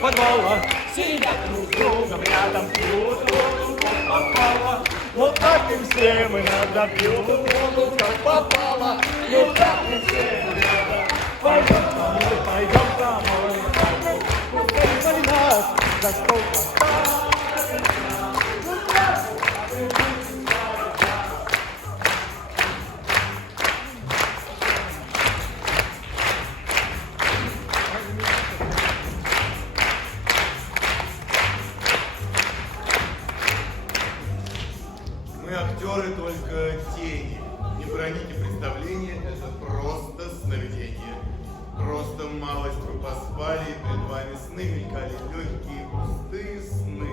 подвала сидят друг с другом рядом, пьют воду, как попало. Вот так и все мы надо, пьют воду, как попало. Вот так и все мы надо. Пойдем домой, пускай нас за стол поставят. Мы актеры только тени. Не броните представление, это просто сновидение. Просто малость вы поспали, и пред вами сны мелькали легкие, пустые сны.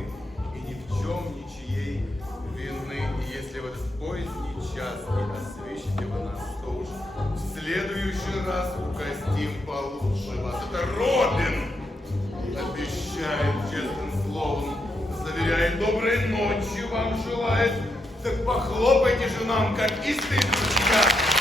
И ни в чем ничьей вины. И если в этот поздний час не освещите вы нас, то уж в следующий раз угостим получше вас. Это Робин обещает честным словом, заверяет, доброй ночи вам желает. Так похлопайте же нам, как истые друзья.